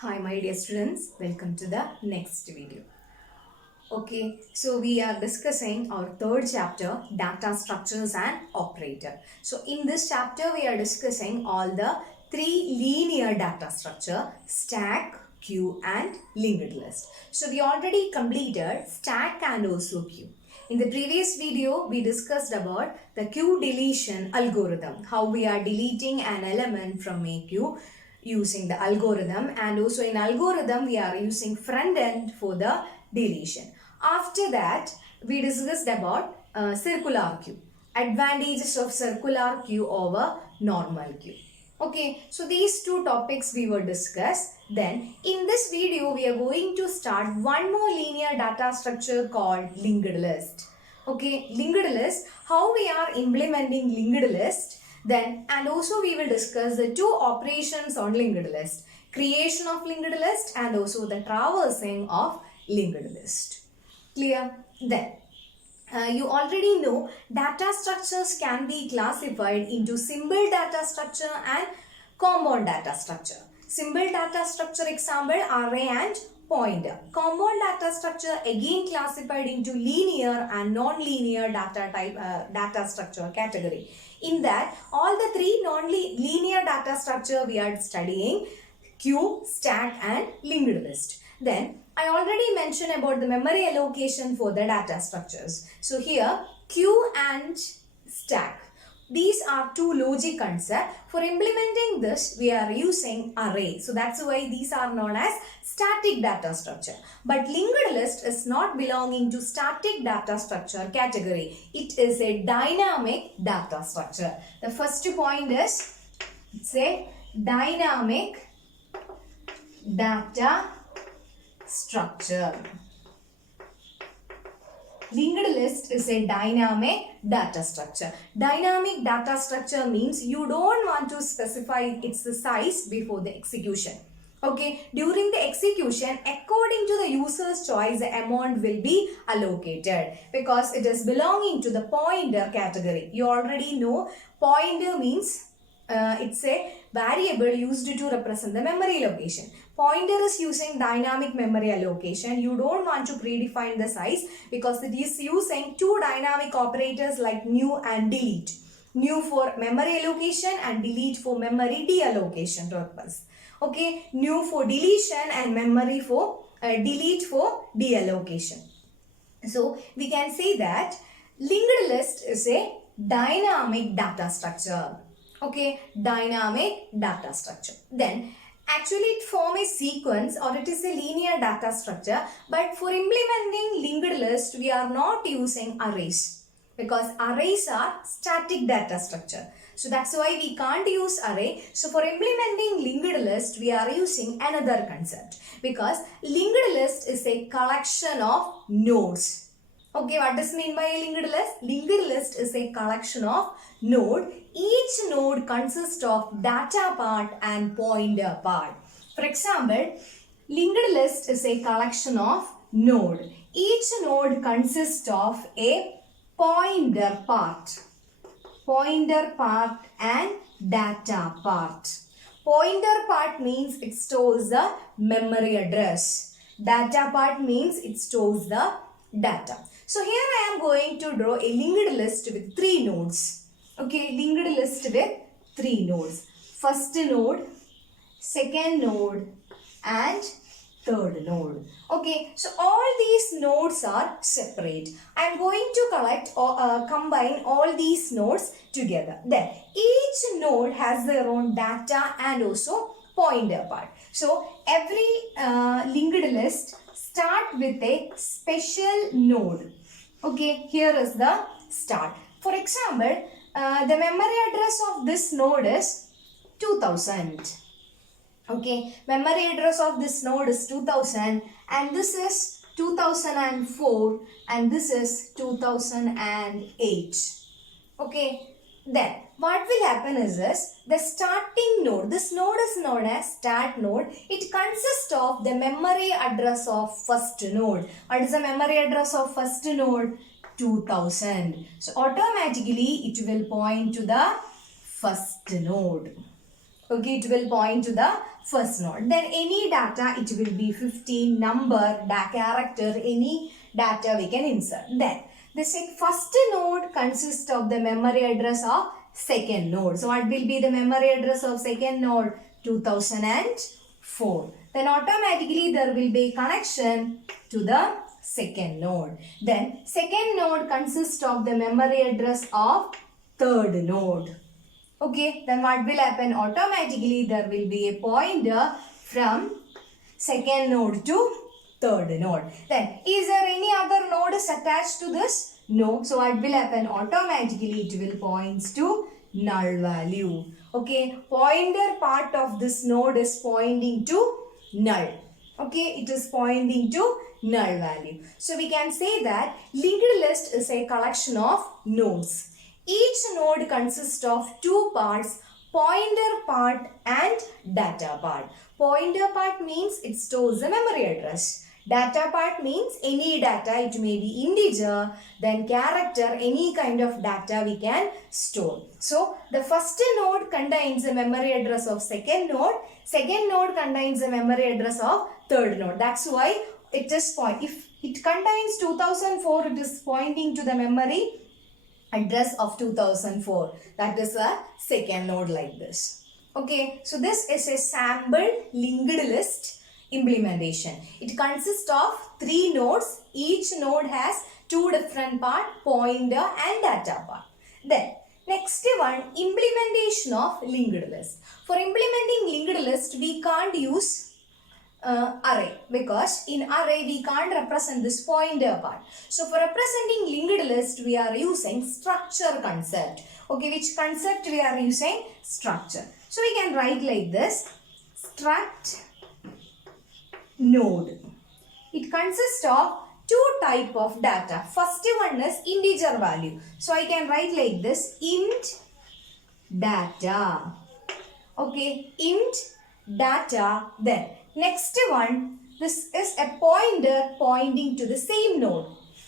Hi my dear students, welcome to the next video. Okay, so we are discussing our third chapter, data structures and operator. So in this chapter we are discussing all the three linear data structure, stack, queue and linked list. So we already completed stack and also queue. In the previous video, we discussed about the queue deletion algorithm, how we are deleting an element from a queue using the algorithm, and also in algorithm we are using front end for the deletion. After that we discussed about circular queue, advantages of circular queue over normal queue. Okay, so these two topics we will discuss. Then in this video we are going to start one more linear data structure called linked list. Okay, linked list, how we are implementing linked list. Then and also we will discuss the two operations on linked list, creation of linked list and also the traversing of linked list. Clear? Then you already know data structures can be classified into symbol data structure and compound data structure. Symbol data structure example array and pointer. Compound data structure again classified into linear and non-linear data structure category. In that all the three non-linear data structure we are studying: queue, stack and linked list. Then I already mentioned about the memory allocation for the data structures. So here queue and stack, these are two logic concepts. For implementing this we are using array. So that's why these are known as static data structure. But linked list is not belonging to static data structure category. It is a dynamic data structure. The first point is, say, dynamic data structure. Linked list is a dynamic data structure. Dynamic data structure means you don't want to specify its size before the execution. Okay, during the execution, according to the user's choice, the amount will be allocated because it is belonging to the pointer category. You already know pointer means it's a variable used to represent the memory location. Pointer is using dynamic memory allocation. You don't want to predefine the size because it is using two dynamic operators like new and delete. New for memory allocation and delete for memory deallocation purpose. Okay, new for deletion and memory for delete for deallocation. So we can say that linked list is a dynamic data structure. Okay, dynamic data structure. Then actually it forms a sequence or it is a linear data structure, but for implementing linked list we are not using arrays because arrays are static data structure. So that's why we can't use array. So for implementing linked list we are using another concept because linked list is a collection of nodes. Okay, what does mean by a linked list? Linked list is a collection of node. Each node consists of data part and pointer part. For example, linked list is a collection of node. Each node consists of a pointer part and data part. Pointer part means it stores the memory address. Data part means it stores the data. So here I am going to draw a linked list with three nodes. Okay, linked list with three nodes. First node, second node and third node. Okay, so all these nodes are separate. I am going to collect or combine all these nodes together. Then each node has their own data and also pointer part. So every linked list start with a special node. Okay, here is the start. For example, the memory address of this node is 2000. Okay, memory address of this node is 2000 and this is 2004 and this is 2008. Okay, then what will happen is this, the starting node, this node is known as start node. It consists of the memory address of first node. What is the memory address of first node? 2000. So automatically it will point to the first node. Okay, it will point to the first node. Then any data, it will be 15 number, character, any data we can insert. Then the first node consists of the memory address of second node. So what will be the memory address of second node? 2004. Then automatically there will be connection to the second node. Then second node consists of the memory address of third node. Okay, then what will happen? Automatically there will be a pointer from second node to third node. Then is there any other node attached to this? No. So what will happen? Automatically it will points to null value. Okay, pointer part of this node is pointing to null. Okay, it is pointing to null value. So we can say that linked list is a collection of nodes. Each node consists of two parts, pointer part and data part. Pointer part means it stores the memory address. Data part means any data, it may be integer, then character, any kind of data we can store. So the first node contains the memory address of second node contains the memory address of third node. That's why it is if it contains 2004, it is pointing to the memory address of 2004. That is a second node like this. Okay, so this is a sample linked list implementation. It consists of 3 nodes. Each node has 2 different parts, pointer and data part. Then next one, implementation of linked list. For implementing linked list, we can't use array, because in array we can't represent this pointer part. So for representing linked list, we are using structure concept. Okay, which concept we are using? Structure. So we can write like this: struct node. It consists of 2 type of data. First one is integer value. So I can write like this: int data. Okay, int data. Then next one, this is a pointer pointing to the same node.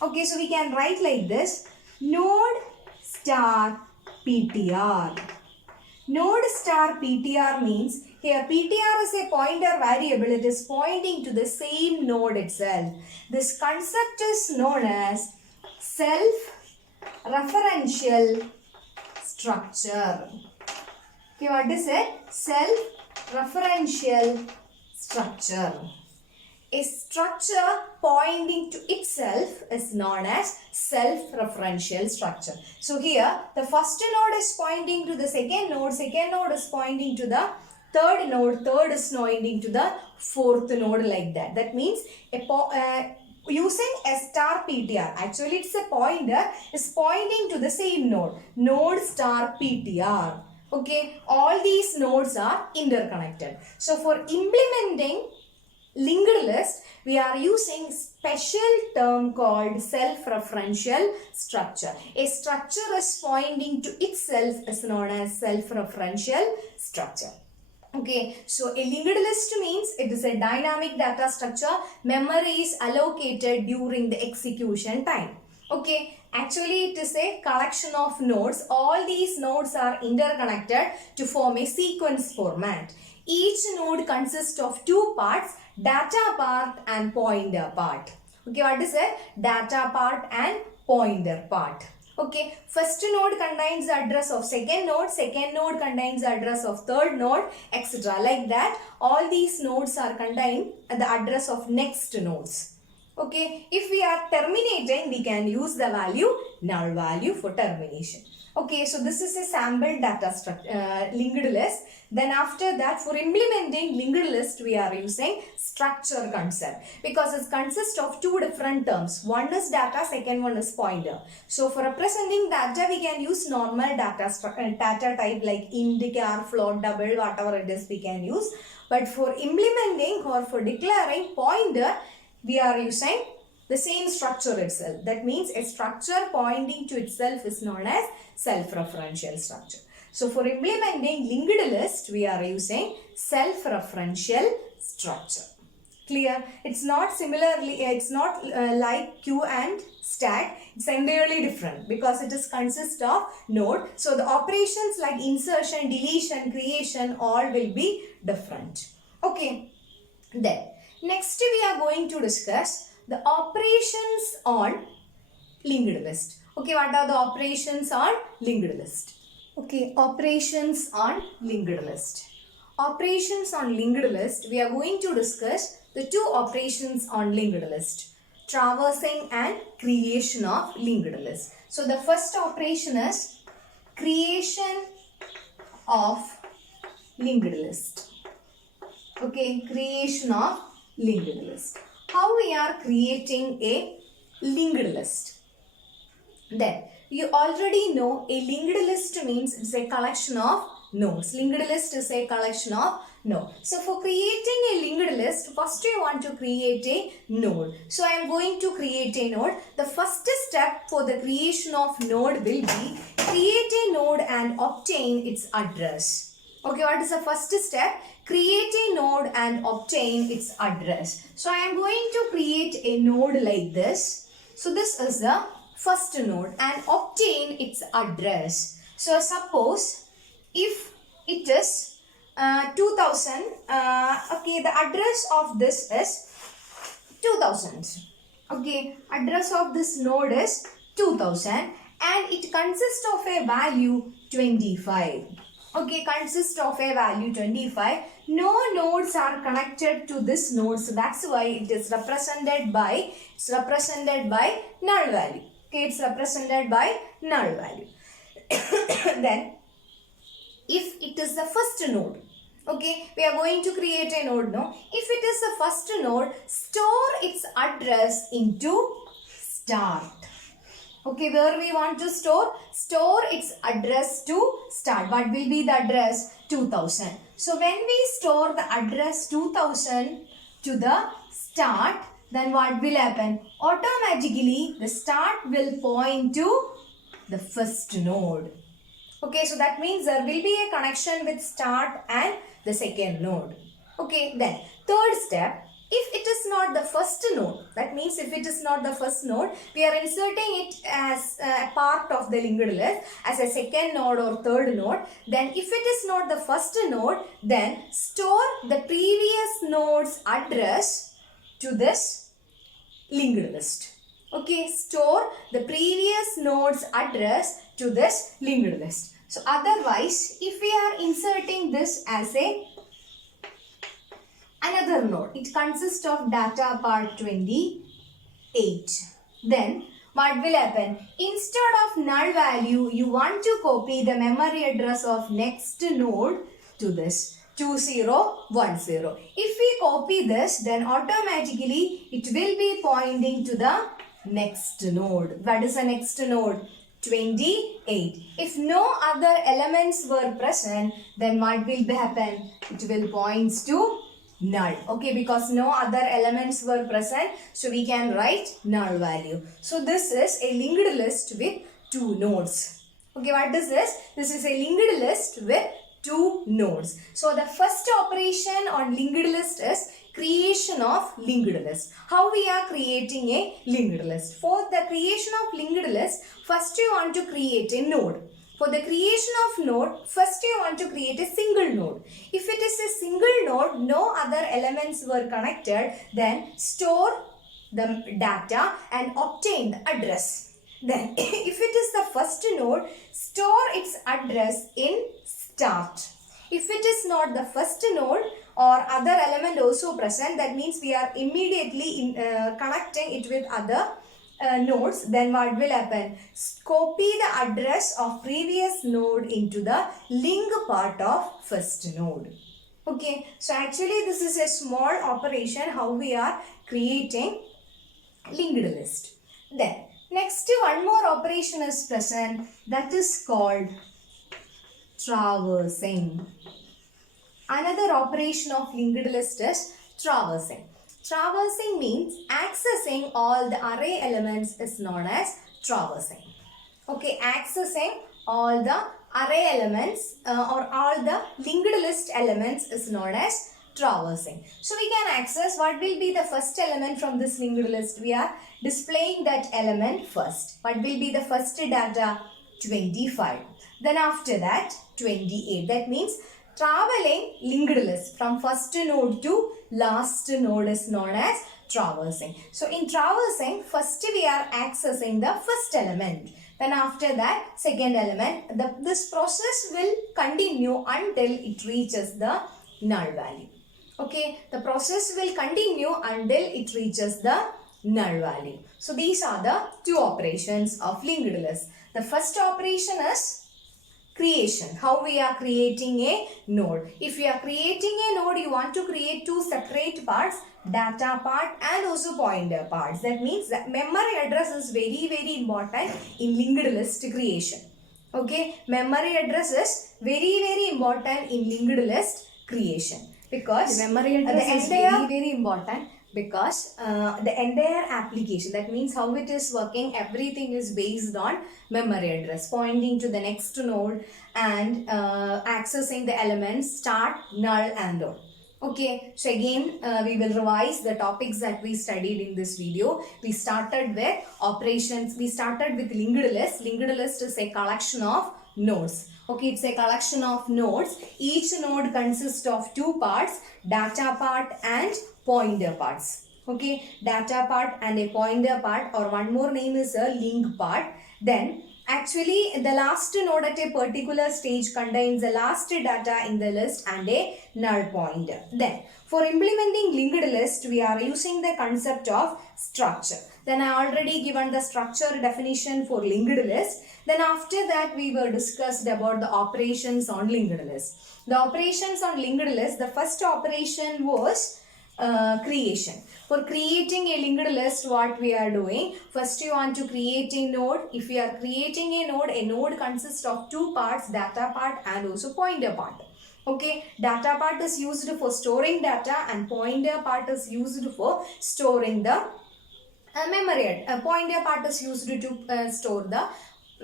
Okay, so we can write like this: node star ptr. Node star ptr means here ptr is a pointer variable. It is pointing to the same node itself. This concept is known as self-referential structure. Okay, what is it? Self-referential structure. A structure pointing to itself is known as self-referential structure. So here the first node is pointing to the second node is pointing to the third node is pointing to the fourth node, like that. That means using a star ptr, actually it's a pointer, is pointing to the same node star ptr. Okay, all these nodes are interconnected. So for implementing linked list, we are using special term called self-referential structure. A structure is pointing to itself is known as self-referential structure. Okay, so a linked list means it is a dynamic data structure. Memory is allocated during the execution time. Okay, actually it is a collection of nodes. All these nodes are interconnected to form a sequence format. Each node consists of 2 parts, data part and pointer part. Okay, what is it? Data part and pointer part. Okay, first node contains the address of second node contains the address of third node, etc. Like that, all these nodes are contain the address of next nodes. Okay, if we are terminating, we can use the value null value for termination. Okay, so this is a sample data structure, linked list. Then after that, for implementing linked list, we are using structure concept, because it consists of 2 different terms. One is data, second one is pointer. So for representing data, we can use normal data type like int, char, float, double, whatever it is we can use. But for implementing or for declaring pointer, we are using the same structure itself. That means a structure pointing to itself is known as self-referential structure. So for implementing linked list, we are using self-referential structure. Clear? It's not similarly, it's not like queue and stack. It's entirely different because it is consist of node. So the operations like insertion, deletion, creation all will be different. Okay. Then next we are going to discuss the operations on linked list. Okay, what are the operations on linked list? Okay, operations on linked list. Operations on linked list, we are going to discuss the two operations on linked list. Traversing and creation of linked list. So the first operation is creation of linked list. Okay, creation of linked list. How we are creating a linked list? Then you already know a linked list means it's a collection of nodes. Linked list is a collection of nodes. So for creating a linked list, first you want to create a node. So I am going to create a node. The first step for the creation of node will be create a node and obtain its address. Okay, what is the first step? Create a node and obtain its address. So I am going to create a node like this. So this is the first node and obtain its address. So suppose if it is 2000, okay, the address of this is 2000. Okay, address of this node is 2000 and it consists of a value 25. Okay, consists of a value 25. No nodes are connected to this node, so that's why it is represented by null value. Okay, it's represented by null value. Then, if it is the first node, okay, we are going to create a node now. If it is the first node, store its address into start. Okay, where we want to store its address to start. What will be the address? 2000. So when we store the address 2000 to the start, then what will happen? Automatically the start will point to the first node. Okay, so that means there will be a connection with start and the second node. Okay, then third step. If it is not the first node, that means if it is not the first node, we are inserting it as a part of the linked list as a second node or third node. Then if it is not the first node, then store the previous node's address to this linked list. Okay, store the previous node's address to this linked list. So otherwise, if we are inserting this as another node, it consists of data part 28. Then what will happen? Instead of null value, you want to copy the memory address of next node to this 2010. If we copy this, then automatically it will be pointing to the next node. What is the next node? 28. If no other elements were present, then what will happen? It will point to null. Okay, because no other elements were present, so we can write null value. So this is a linked list with two nodes. Okay, what is this? This is a linked list with two nodes. So the first operation on linked list is creation of linked list. How we are creating a linked list? For the creation of linked list, first you want to create a node. For the creation of node, first you want to create a single node. If it is a single node, no other elements were connected, then store the data and obtain the address. Then if it is the first node, store its address in start. If it is not the first node or other element also present, that means we are immediately connecting it with other nodes, then what will happen? Copy the address of previous node into the link part of first node. Okay, so actually this is a small operation how we are creating linked list. Then next one more operation is present, that is called traversing. Another operation of linked list is traversing. Traversing means accessing all the array elements is known as traversing. Okay, accessing all the array elements or all the linked list elements is known as traversing. So we can access what will be the first element from this linked list. We are displaying that element first. What will be the first data? 25. Then after that 28. That means traveling linked list from first node to last node is known as traversing. So in traversing, first we are accessing the first element. Then after that, second element. This process will continue until it reaches the null value. Okay, the process will continue until it reaches the null value. So these are the two operations of linked list. The first operation is creation. How we are creating a node. If we are creating a node, you want to create two separate parts, data part and also pointer parts. That means that memory address is very important in linked list creation. Okay, memory address is very important in linked list creation, because the memory address is very important, because the entire application, that means how it is working, everything is based on memory address, pointing to the next node and accessing the elements start, null and all. Okay, so again we will revise the topics that we studied in this video. We started with operations, we started with linked list. Linked list is a collection of nodes. Okay, it's a collection of nodes. Each node consists of two parts, data part and pointer parts. Okay, data part and a pointer part, or one more name is a link part. Then actually the last node at a particular stage contains the last data in the list and a null pointer. Then for implementing linked list, we are using the concept of structure. Then I already given the structure definition for linked list. Then after that we were discussed about the operations on linked list. The operations on linked list, the first operation was creation. For creating a linked list, what we are doing, first you want to create a node. If we are creating a node consists of two parts, data part and also pointer part. Okay, data part is used for storing data and pointer part is used for storing the memory. Pointer part is used to store the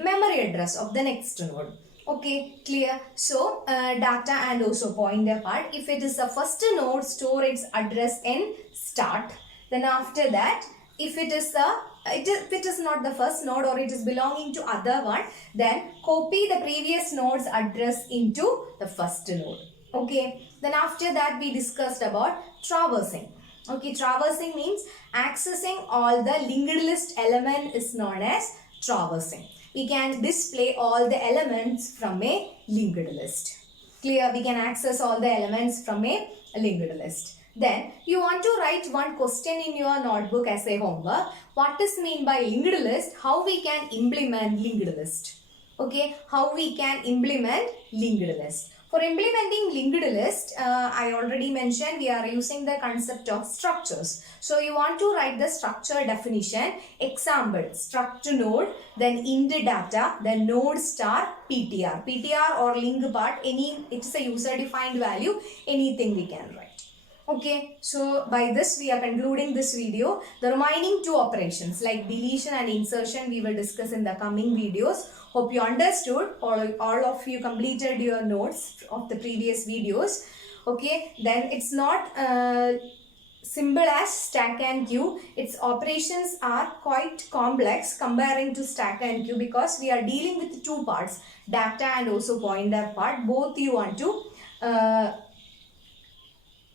memory address of the next node. Okay, clear? So data and also pointer part, if it is the first node, store its address in start. Then after that, if it is not the first node or it is belonging to other one, then copy the previous node's address into the first node. Okay, then after that we discussed about traversing. Okay, traversing means accessing all the linked list element is known as traversing. We can display all the elements from a linked list. Clear? We can access all the elements from a linked list. Then you want to write one question in your notebook as a homework. What is mean by linked list? How we can implement linked list? Okay, how we can implement linked list? For implementing linked list, I already mentioned we are using the concept of structures. So you want to write the structure definition. Example, struct node, then int data, then node star ptr. ptr or link part, it's a user defined value, anything we can write. Okay, so by this we are concluding this video. The remaining two operations like deletion and insertion we will discuss in the coming videos. Hope you understood, all of you completed your notes of the previous videos. Okay, then it's not simple as stack and queue. Its operations are quite complex comparing to stack and queue, because we are dealing with two parts, data and also pointer part. Both you want to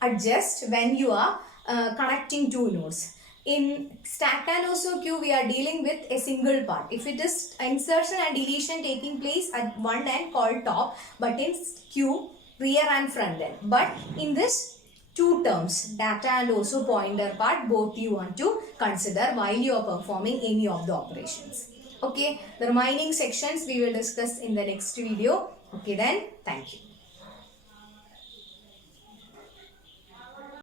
adjust when you are connecting two nodes. In stack and also queue, we are dealing with a single part. If it is insertion and deletion taking place at one end called top, but in queue, rear and front end. But in this two terms, data and also pointer part, both you want to consider while you are performing any of the operations. Okay, the remaining sections we will discuss in the next video. Okay then, thank you.